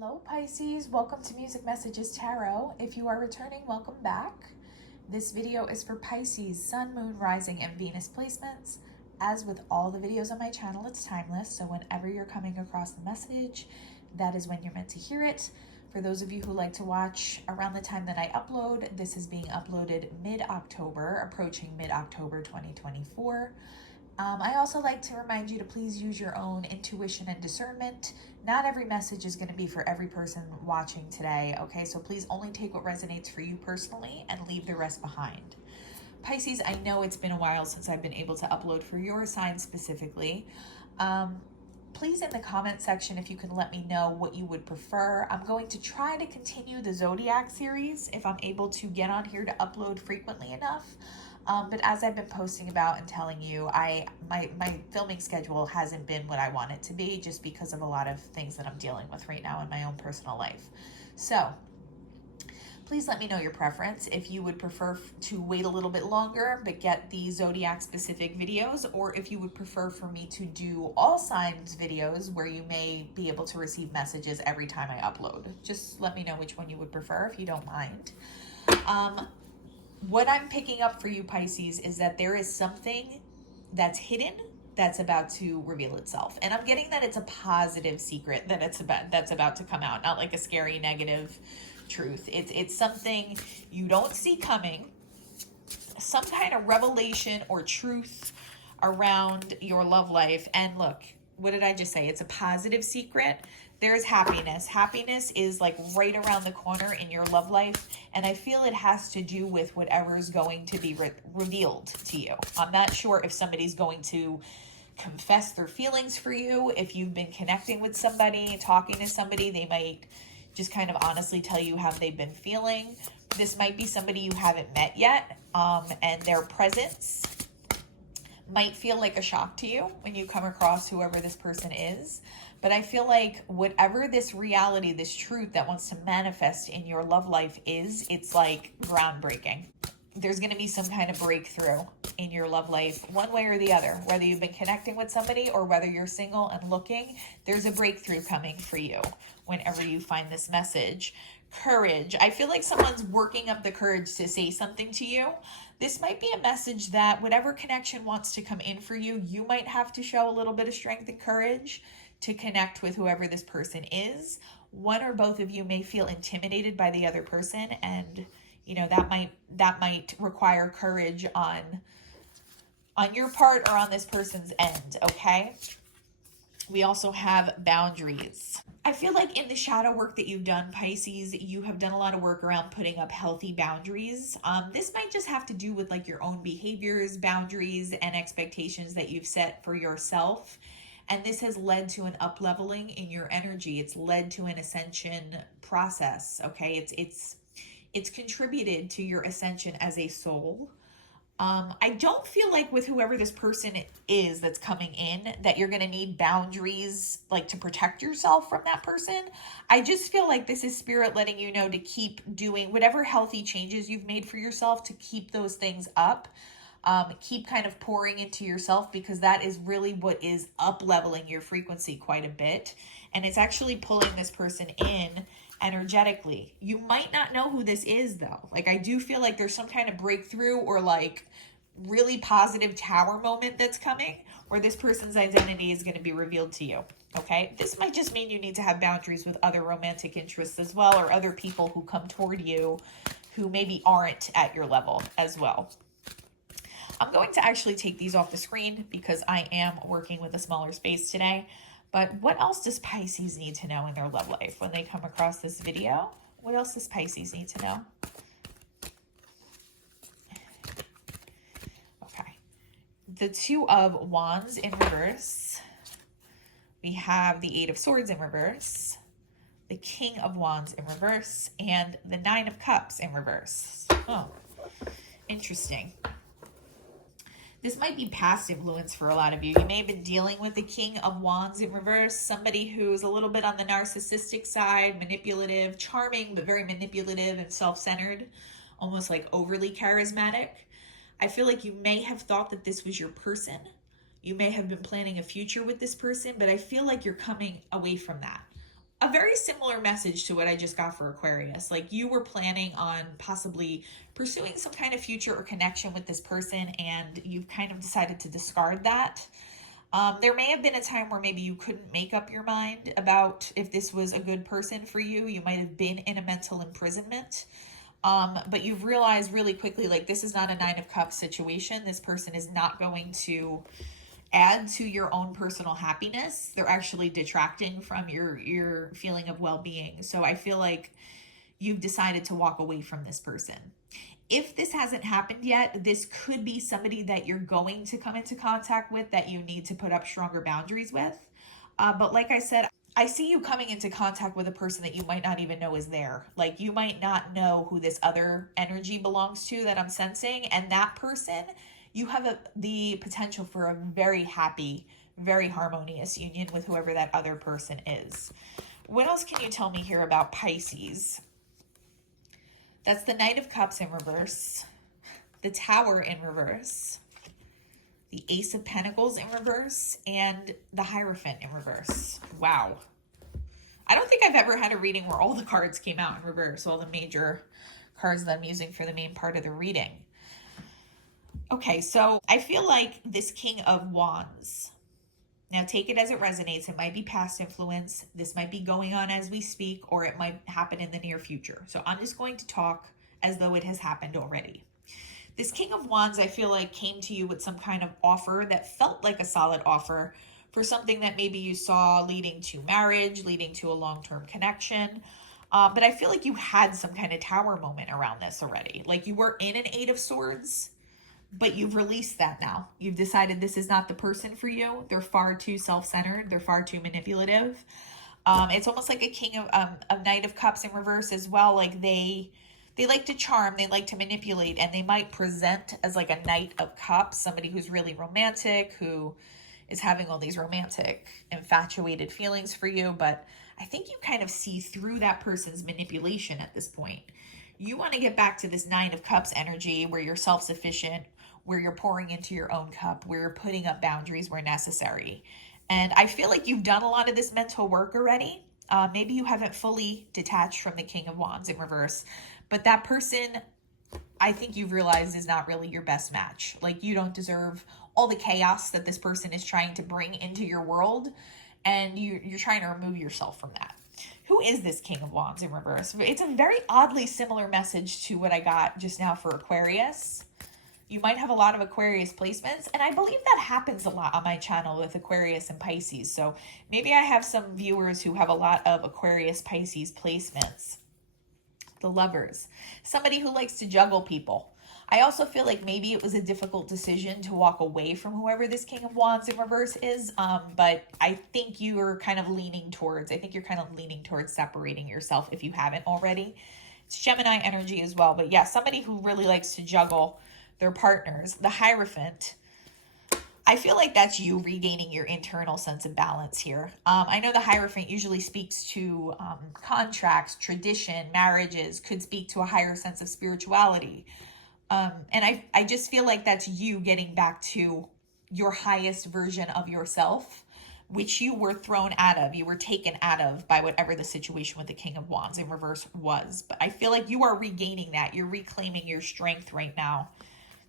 Hello Pisces, welcome to Music Messages Tarot. If you are returning, welcome back. This video is for Pisces, Sun, Moon, Rising, and Venus placements. As with all the videos on my channel, it's timeless, so whenever you're coming across the message, that is when you're meant to hear it. For those of you who like to watch around the time that I upload, this is being uploaded mid-October, approaching mid-October 2024. I also like to remind you to please use your own intuition and discernment. Not every message is going to be for every person watching today, okay? So please only take what resonates for you personally and leave the rest behind. Pisces, I know it's been a while since I've been able to upload for your sign specifically. Please in the comment section if you can let me know what you would prefer. I'm going to try to continue the Zodiac series if I'm able to get on here to upload frequently enough. But as I've been posting about and telling you, my filming schedule hasn't been what I want it to be just because of a lot of things that I'm dealing with right now in my own personal life. So please let me know your preference if you would prefer to wait a little bit longer but get the Zodiac specific videos, or if you would prefer for me to do all signs videos where you may be able to receive messages every time I upload. Just let me know which one you would prefer if you don't mind. What I'm picking up for you, Pisces, is that there is something that's hidden that's about to reveal itself. And I'm getting that it's a positive secret that's about to come out, not like a scary negative truth. It's something you don't see coming, some kind of revelation or truth around your love life. And look, what did I just say? It's a positive secret. There's happiness. Happiness is like right around the corner in your love life. And I feel it has to do with whatever is going to be revealed to you. I'm not sure if somebody's going to confess their feelings for you. If you've been connecting with somebody, talking to somebody, they might just kind of honestly tell you how they've been feeling. This might be somebody you haven't met yet. And their presence might feel like a shock to you when you come across whoever this person is. But I feel like whatever this reality, this truth that wants to manifest in your love life is, it's like groundbreaking. There's going to be some kind of breakthrough in your love life, one way or the other. Whether you've been connecting with somebody or whether you're single and looking, there's a breakthrough coming for you whenever you find this message. Courage. I feel like someone's working up the courage to say something to you. This might be a message that whatever connection wants to come in for you, you might have to show a little bit of strength and courage to connect with whoever this person is. One or both of you may feel intimidated by the other person, and you know that might require courage on your part or on this person's end, okay? We also have boundaries. I feel like in the shadow work that you've done, Pisces, you have done a lot of work around putting up healthy boundaries. This might just have to do with like your own behaviors, boundaries, and expectations that you've set for yourself. And this has led to an up-leveling in your energy. It's led to an ascension process, okay? It's contributed to your ascension as a soul. I don't feel like with whoever this person is that's coming in that you're going to need boundaries like to protect yourself from that person. I just feel like this is spirit letting you know to keep doing whatever healthy changes you've made for yourself, to keep those things up. Keep kind of pouring into yourself, because that is really what is up leveling your frequency quite a bit. And it's actually pulling this person in energetically. You might not know who this is though. Like I do feel like there's some kind of breakthrough or like really positive tower moment that's coming where this person's identity is going to be revealed to you. Okay. This might just mean you need to have boundaries with other romantic interests as well, or other people who come toward you who maybe aren't at your level as well. I'm going to actually take these off the screen because I am working with a smaller space today. But what else does Pisces need to know in their love life when they come across this video? What else does Pisces need to know? Okay. The Two of Wands in reverse. We have the Eight of Swords in reverse. The King of Wands in reverse. And the Nine of Cups in reverse. Oh, interesting. This might be past influence for a lot of you. You may have been dealing with the King of Wands in reverse, somebody who's a little bit on the narcissistic side, manipulative, charming, but very manipulative and self-centered, almost like overly charismatic. I feel like you may have thought that this was your person. You may have been planning a future with this person, but I feel like you're coming away from that. a very similar message to what I just got for Aquarius. Like you were planning on possibly pursuing some kind of future or connection with this person, and you've kind of decided to discard that. There may have been a time where maybe you couldn't make up your mind about if this was a good person for you. You might have been in a mental imprisonment. But you've realized really quickly, like, this is not a Nine of Cups situation. This person is not going to add to your own personal happiness. They're actually detracting from your feeling of well-being. So I feel like you've decided to walk away from this person. If this hasn't happened yet, this could be somebody that you're going to come into contact with that you need to put up stronger boundaries with. But like I said, I see you coming into contact with a person that you might not even know is there. Like you might not know who this other energy belongs to that I'm sensing. And that person, you have the potential for a very happy, very harmonious union with whoever that other person is. What else can you tell me here about Pisces? That's the Knight of Cups in reverse, the Tower in reverse, the Ace of Pentacles in reverse, and the Hierophant in reverse. Wow. I don't think I've ever had a reading where all the cards came out in reverse, all the major cards that I'm using for the main part of the reading. Okay, so I feel like this King of Wands. Now take it as it resonates. It might be past influence. This might be going on as we speak, or it might happen in the near future. So I'm just going to talk as though it has happened already. This King of Wands, I feel like, came to you with some kind of offer that felt like a solid offer for something that maybe you saw leading to marriage, leading to a long-term connection. But I feel like you had some kind of tower moment around this already. Like you were in an Eight of Swords, but you've released that now. You've decided this is not the person for you. They're far too self-centered. They're far too manipulative. It's almost like a King of a Knight of Cups in reverse as well. Like they like to charm, they like to manipulate, and they might present as like a Knight of Cups, somebody who's really romantic, who is having all these romantic, infatuated feelings for you. But I think you kind of see through that person's manipulation at this point. You want to get back to this Nine of Cups energy where you're self-sufficient, where you're pouring into your own cup, where you're putting up boundaries where necessary. And I feel like you've done a lot of this mental work already. Maybe you haven't fully detached from the King of Wands in reverse, but that person, I think you've realized, is not really your best match. Like you don't deserve all the chaos that this person is trying to bring into your world, and you're trying to remove yourself from that. Who is this King of Wands in reverse? It's a very oddly similar message to what I got just now for Aquarius. You might have a lot of Aquarius placements, and I believe that happens a lot on my channel with Aquarius and Pisces. So maybe I have some viewers who have a lot of Aquarius Pisces placements. The Lovers, somebody who likes to juggle people. I also feel like maybe it was a difficult decision to walk away from whoever this King of Wands in reverse is, but I think you're kind of leaning towards, separating yourself if you haven't already. It's Gemini energy as well, but yeah, somebody who really likes to juggle their partners. The Hierophant, I feel like that's you regaining your internal sense of balance here. I know the Hierophant usually speaks to contracts, tradition, marriages, could speak to a higher sense of spirituality. And I just feel like that's you getting back to your highest version of yourself, which you were thrown out of, you were taken out of by whatever the situation with the King of Wands in reverse was. But I feel like you are regaining that. You're reclaiming your strength right now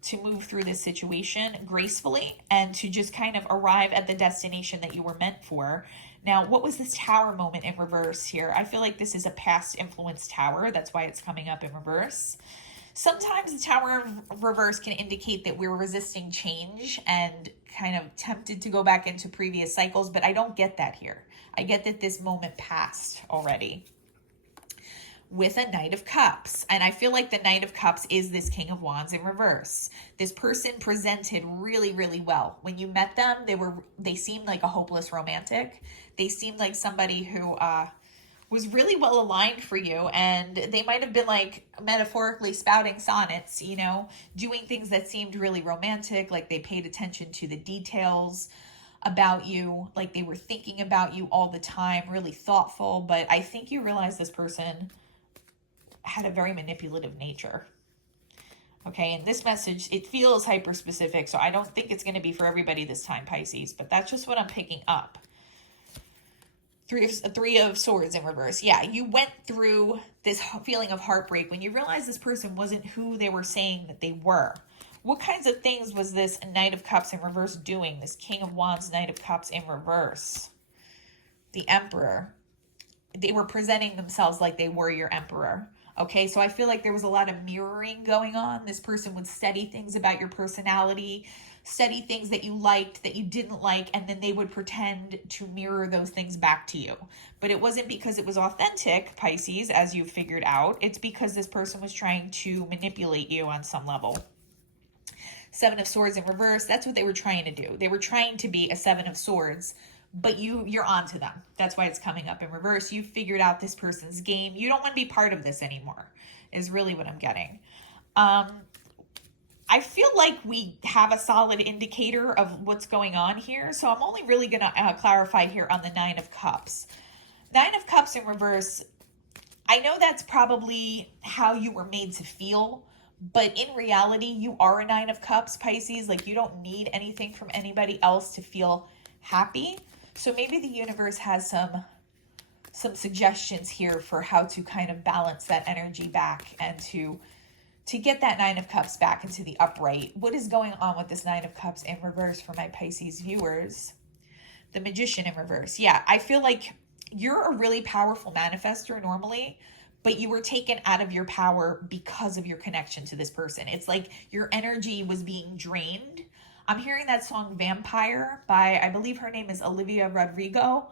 to move through this situation gracefully and to just kind of arrive at the destination that you were meant for. Now, what was this Tower moment in reverse here? I feel like this is a past influence tower. That's why it's coming up in reverse. Sometimes the Tower in reverse can indicate that we're resisting change and kind of tempted to go back into previous cycles, but I don't get that here. I get that this moment passed already. With a Knight of Cups. And I feel like the Knight of Cups is this King of Wands in reverse. This person presented really, really well. When you met them, they seemed like a hopeless romantic. They seemed like somebody who was really well aligned for you, and they might have been like metaphorically spouting sonnets, you know, doing things that seemed really romantic, like they paid attention to the details about you, like they were thinking about you all the time, really thoughtful. But I think you realize this person had a very manipulative nature. Okay, and this message, it feels hyper specific, so I don't think it's going to be for everybody this time, Pisces, but that's just what I'm picking up. Three of Swords in reverse. Yeah, you went through this feeling of heartbreak when you realized this person wasn't who they were saying that they were. What kinds of things was this Knight of Cups in reverse doing? This King of Wands, Knight of Cups in reverse. The Emperor. They were presenting themselves like they were your emperor. Okay, so I feel like there was a lot of mirroring going on. This person would study things about your personality, study things that you liked, that you didn't like, and then they would pretend to mirror those things back to you. But it wasn't because it was authentic, Pisces, as you figured out. It's because this person was trying to manipulate you on some level. Seven of Swords in reverse, that's what they were trying to do. They were trying to be a Seven of Swords, but you're on to them. That's why it's coming up in reverse. You figured out this person's game. You don't want to be part of this anymore, is really what I'm getting. I feel like we have a solid indicator of what's going on here, so I'm only really going to clarify here on the Nine of Cups. Nine of Cups in reverse, I know that's probably how you were made to feel, but in reality, you are a Nine of Cups, Pisces. Like, you don't need anything from anybody else to feel happy. So maybe the universe has some suggestions here for how to kind of balance that energy back and to get that Nine of Cups back into the upright. What is going on with this Nine of Cups in reverse for my Pisces viewers? The Magician in reverse. Yeah, I feel like you're a really powerful manifester normally, but you were taken out of your power because of your connection to this person. It's like your energy was being drained. I'm hearing that song Vampire by, I believe her name is Olivia Rodrigo.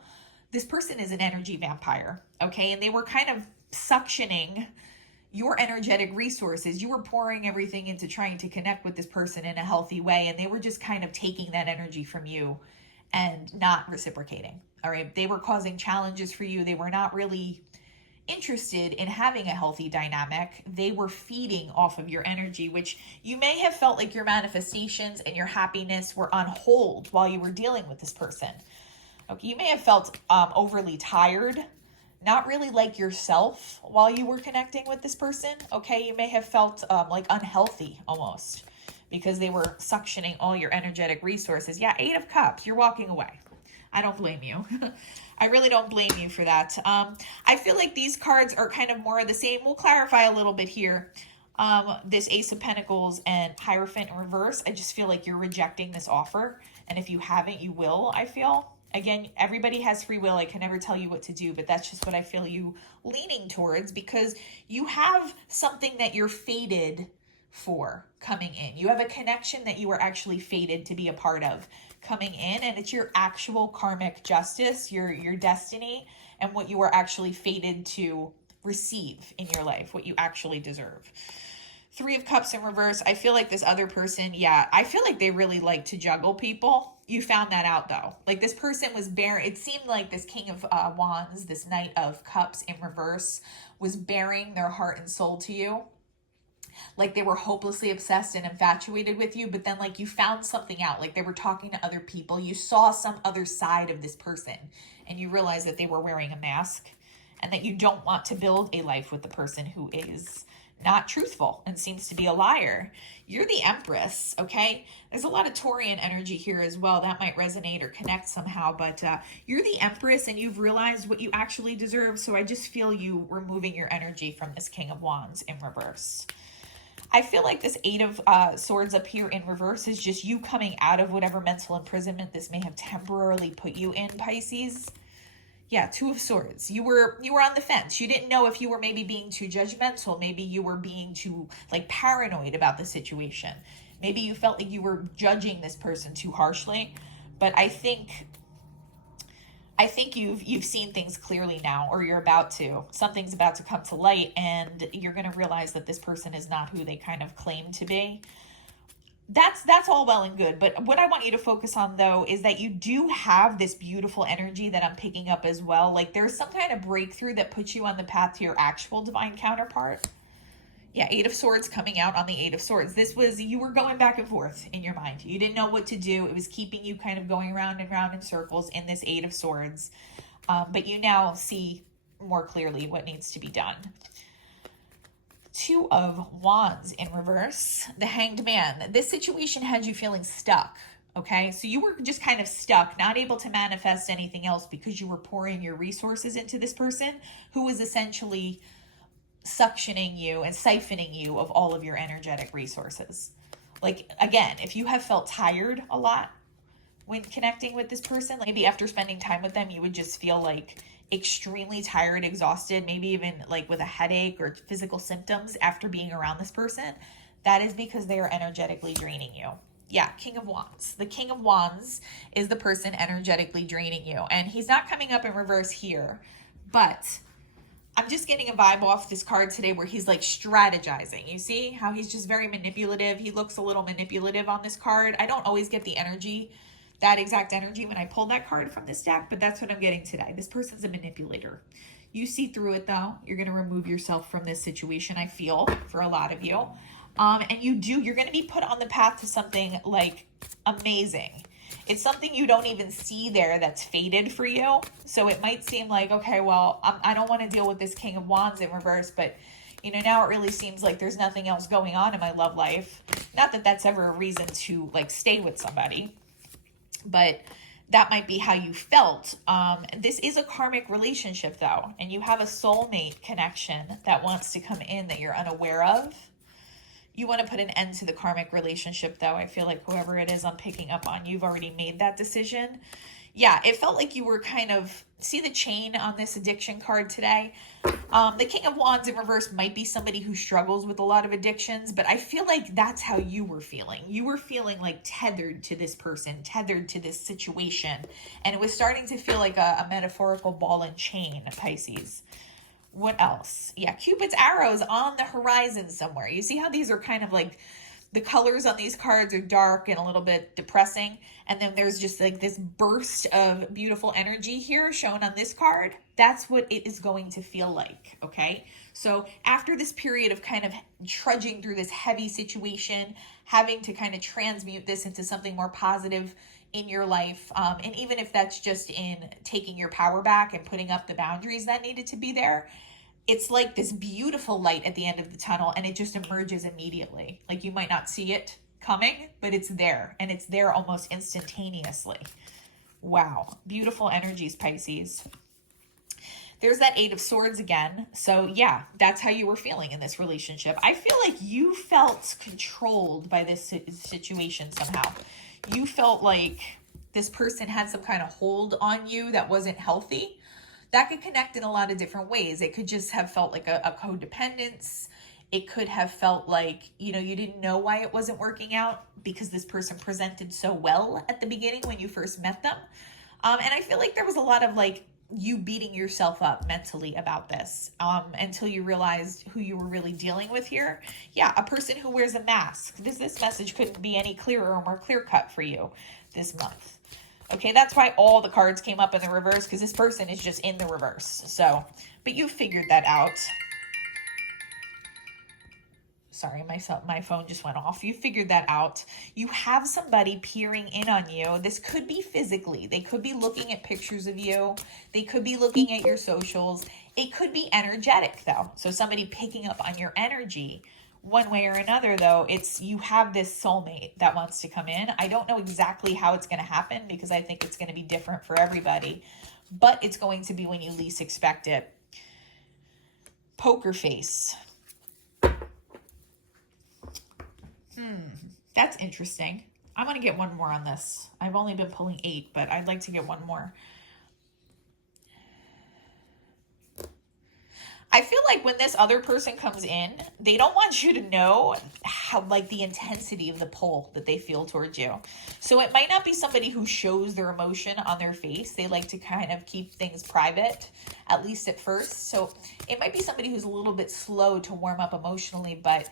This person is an energy vampire, okay? And they were kind of suctioning your energetic resources. You were pouring everything into trying to connect with this person in a healthy way, and they were just kind of taking that energy from you and not reciprocating, all right? They were causing challenges for you. They were not really interested in having a healthy dynamic. They were feeding off of your energy, which you may have felt like your manifestations and your happiness were on hold while you were dealing with this person. Okay, you may have felt overly tired, not really like yourself while you were connecting with this person. Okay, you may have felt like unhealthy almost because they were suctioning all your energetic resources. Yeah, Eight of Cups, you're walking away. I don't blame you. I really don't blame you for that. I feel like these cards are kind of more of the same. We'll clarify a little bit here. This Ace of Pentacles and Hierophant in reverse. I just feel like you're rejecting this offer. And if you haven't, you will, I feel. Again, everybody has free will. I can never tell you what to do, but that's just what I feel you leaning towards because you have something that you're fated for coming in. You have a connection that you were actually fated to be a part of coming in, and it's your actual karmic justice, your destiny, and what you are actually fated to receive in your life, what you actually deserve. Three of Cups in reverse. I feel like this other person, yeah, I feel like they really like to juggle people. You found that out though. Like this person was bearing, it seemed like this King of Wands, this Knight of Cups in reverse was bearing their heart and soul to you. Like they were hopelessly obsessed and infatuated with you, but then like you found something out, like they were talking to other people. You saw some other side of this person and you realized that they were wearing a mask and that you don't want to build a life with the person who is not truthful and seems to be a liar. You're the Empress, okay? There's a lot of Taurian energy here as well. That might resonate or connect somehow, but you're the Empress and you've realized what you actually deserve. So I just feel you removing your energy from this King of Wands in reverse. I feel like this Eight of Swords up here in reverse is just you coming out of whatever mental imprisonment this may have temporarily put you in, Pisces. Yeah, Two of Swords. You were on the fence. You didn't know if you were maybe being too judgmental. Maybe you were being too like paranoid about the situation. Maybe you felt like you were judging this person too harshly. But I think you've seen things clearly now, or you're about to. Something's about to come to light, and you're going to realize that this person is not who they kind of claim to be. That's all well and good, but what I want you to focus on though is that you do have this beautiful energy that I'm picking up as well. Like there's some kind of breakthrough that puts you on the path to your actual divine counterpart. Yeah, Eight of Swords coming out on the Eight of Swords. This was, you were going back and forth in your mind. You didn't know what to do. It was keeping you kind of going around and round in circles in this Eight of Swords. But you now see more clearly what needs to be done. Two of Wands in reverse. The Hanged Man. This situation had you feeling stuck. Okay, so you were just kind of stuck, not able to manifest anything else because you were pouring your resources into this person who was essentially suctioning you and siphoning you of all of your energetic resources. Like, again, if you have felt tired a lot when connecting with this person, like maybe after spending time with them, you would just feel like extremely tired, exhausted, maybe even like with a headache or physical symptoms after being around this person. That is because they are energetically draining you. Yeah, King of Wands. The King of Wands is the person energetically draining you. And he's not coming up in reverse here, but I'm just getting a vibe off this card today where he's like strategizing. You see how he's just very manipulative? He looks a little manipulative on this card. I don't always get the energy, that exact energy when I pull that card from this deck, but that's what I'm getting today. This person's a manipulator. You see through it though. You're going to remove yourself from this situation, I feel, for a lot of you. And you're going to be put on the path to something like amazing. It's something you don't even see there that's fated for you. So it might seem like, okay, well, I don't want to deal with this King of Wands in reverse, but now it really seems like there's nothing else going on in my love life. Not that that's ever a reason to like stay with somebody, but that might be how you felt. This is a karmic relationship though, and you have a soulmate connection that wants to come in that you're unaware of. You want to put an end to the karmic relationship, though. I feel like whoever it is I'm picking up on, you've already made that decision. Yeah, it felt like you were kind of, see the chain on this addiction card today? The King of Wands in reverse might be somebody who struggles with a lot of addictions, but I feel like that's how you were feeling. You were feeling like tethered to this person, tethered to this situation, and it was starting to feel like a metaphorical ball and chain, Pisces. What else? Yeah, Cupid's arrows on the horizon somewhere. You see how these are kind of like, the colors on these cards are dark and a little bit depressing. And then there's just like this burst of beautiful energy here shown on this card. That's what it is going to feel like, okay? So after this period of kind of trudging through this heavy situation, having to kind of transmute this into something more positive in your life, and even if that's just in taking your power back and putting up the boundaries that needed to be there, it's like this beautiful light at the end of the tunnel, and it just emerges immediately. Like you might not see it coming, but it's there, and it's there almost instantaneously. Wow, beautiful energies, Pisces. There's that Eight of Swords again. So yeah, that's how you were feeling in this relationship. I feel like you felt controlled by this situation somehow. You felt like this person had some kind of hold on you that wasn't healthy. That could connect in a lot of different ways. It could just have felt like a codependence. It could have felt like, you didn't know why it wasn't working out because this person presented so well at the beginning when you first met them. And I feel like there was a lot of like you beating yourself up mentally about this until you realized who you were really dealing with here. Yeah, a person who wears a mask. This message couldn't be any clearer or more clear cut for you this month. Okay, that's why all the cards came up in the reverse, because this person is just in the reverse. So, but you figured that out. Sorry, my phone just went off. You figured that out. You have somebody peering in on you. This could be physically. They could be looking at pictures of you. They could be looking at your socials. It could be energetic, though. So somebody picking up on your energy. One way or another, though, it's you have this soulmate that wants to come in. I don't know exactly how it's going to happen because I think it's going to be different for everybody, but it's going to be when you least expect it. Poker face. That's interesting. I'm going to get one more on this. I've only been pulling 8, but I'd like to get one more. I feel like when this other person comes in, they don't want you to know how, like, the intensity of the pull that they feel towards you. So it might not be somebody who shows their emotion on their face. They like to kind of keep things private, at least at first. So it might be somebody who's a little bit slow to warm up emotionally, but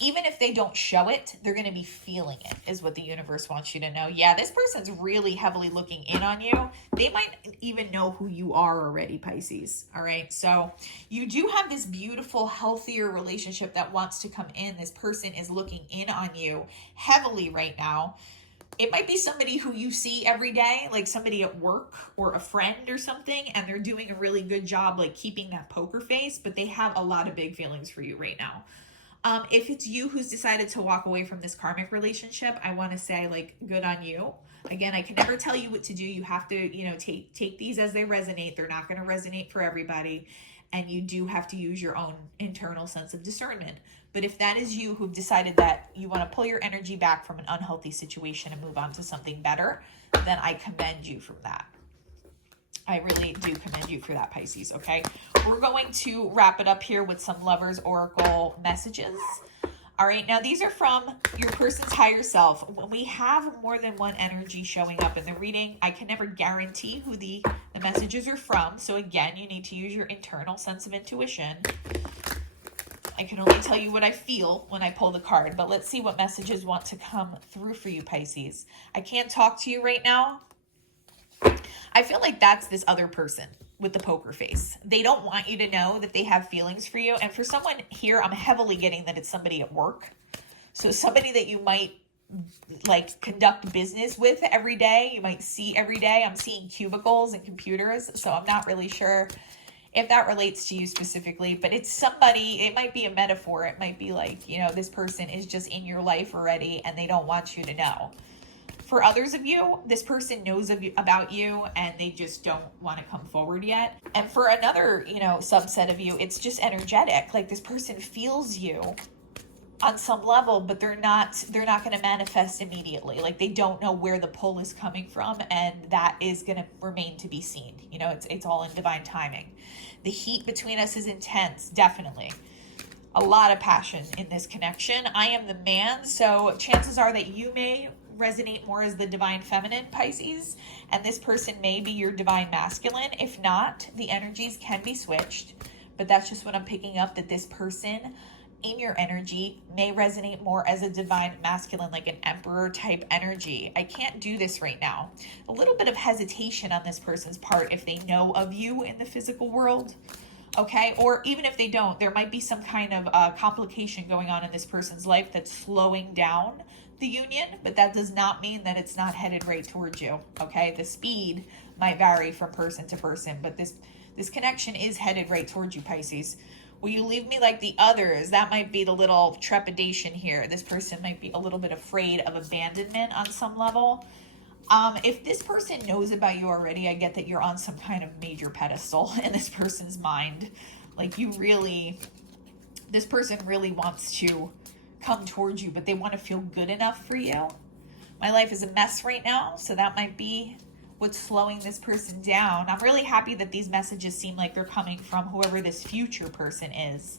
even if they don't show it, they're going to be feeling it, is what the universe wants you to know. Yeah, this person's really heavily looking in on you. They might even know who you are already, Pisces. All right. So you do have this beautiful, healthier relationship that wants to come in. This person is looking in on you heavily right now. It might be somebody who you see every day, like somebody at work or a friend or something, and they're doing a really good job, like keeping that poker face, but they have a lot of big feelings for you right now. If it's you who's decided to walk away from this karmic relationship, I want to say, like, good on you. Again, I can never tell you what to do. You have to, take these as they resonate. They're not going to resonate for everybody. And you do have to use your own internal sense of discernment. But if that is you who've decided that you want to pull your energy back from an unhealthy situation and move on to something better, then I commend you from that. I really do commend you for that, Pisces, okay? We're going to wrap it up here with some Lovers Oracle messages. All right, now these are from your person's higher self. When we have more than one energy showing up in the reading, I can never guarantee who the messages are from. So again, you need to use your internal sense of intuition. I can only tell you what I feel when I pull the card, but let's see what messages want to come through for you, Pisces. I can't talk to you right now. I feel like that's this other person with the poker face. They don't want you to know that they have feelings for you. And for someone here, I'm heavily getting that it's somebody at work. So somebody that you might like conduct business with every day, you might see every day. I'm seeing cubicles and computers, so I'm not really sure if that relates to you specifically, but it's somebody, it might be a metaphor. It might be like, this person is just in your life already and they don't want you to know. For others of you, this person knows about you and they just don't want to come forward yet. And for another, subset of you, it's just energetic. Like this person feels you on some level, but they're not going to manifest immediately. Like they don't know where the pull is coming from, and that is going to remain to be seen. It's all in divine timing. The heat between us is intense, definitely. A lot of passion in this connection. I am the man, so chances are that you may resonate more as the divine feminine, Pisces, and this person may be your divine masculine. If not, the energies can be switched, but that's just what I'm picking up, that this person in your energy may resonate more as a divine masculine, like an emperor type energy. I can't do this right now. A little bit of hesitation on this person's part if they know of you in the physical world. Okay, or even if they don't, there might be some kind of complication going on in this person's life that's slowing down the union, but that does not mean that it's not headed right towards you. Okay, the speed might vary from person to person, but this connection is headed right towards you, Pisces. Will you leave me like the others? That might be the little trepidation here. This person might be a little bit afraid of abandonment on some level. If this person knows about you already, I get that you're on some kind of major pedestal in this person's mind. Like this person really wants to come towards you, but they want to feel good enough for you. My life is a mess right now, so that might be what's slowing this person down. I'm really happy that these messages seem like they're coming from whoever this future person is.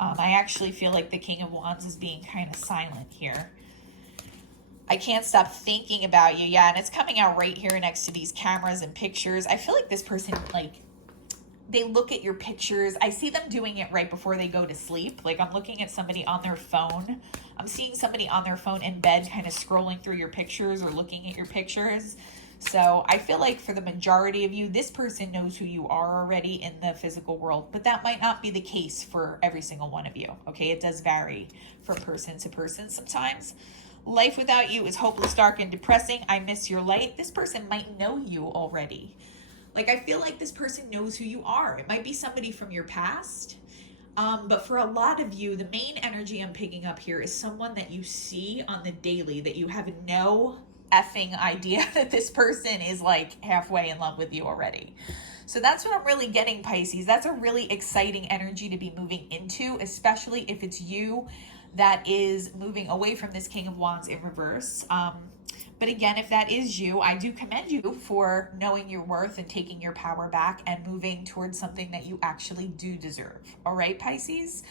I actually feel like the King of Wands is being kind of silent here. I can't stop thinking about you. Yeah, and it's coming out right here next to these cameras and pictures. I feel like this person, they look at your pictures. I see them doing it right before they go to sleep. Like I'm looking at somebody on their phone. I'm seeing somebody on their phone in bed kind of scrolling through your pictures or looking at your pictures. So I feel like for the majority of you, this person knows who you are already in the physical world, but that might not be the case for every single one of you. Okay, it does vary from person to person sometimes. Life without you is hopeless, dark, and depressing. I miss your light. This person might know you already. Like, I feel like this person knows who you are. It might be somebody from your past. But for a lot of you, the main energy I'm picking up here is someone that you see on the daily, that you have no effing idea that this person is like halfway in love with you already. So that's what I'm really getting, Pisces. That's a really exciting energy to be moving into, especially if it's you that is moving away from this King of Wands in reverse. But again, if that is you, I do commend you for knowing your worth and taking your power back and moving towards something that you actually do deserve. All right, Pisces?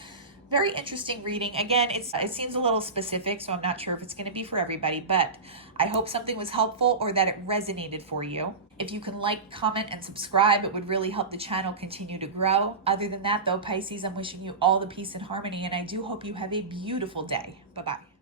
Very interesting reading. Again, it seems a little specific, so I'm not sure if it's going to be for everybody, but I hope something was helpful or that it resonated for you. If you can like, comment, and subscribe, it would really help the channel continue to grow. Other than that, though, Pisces, I'm wishing you all the peace and harmony, and I do hope you have a beautiful day. Bye-bye.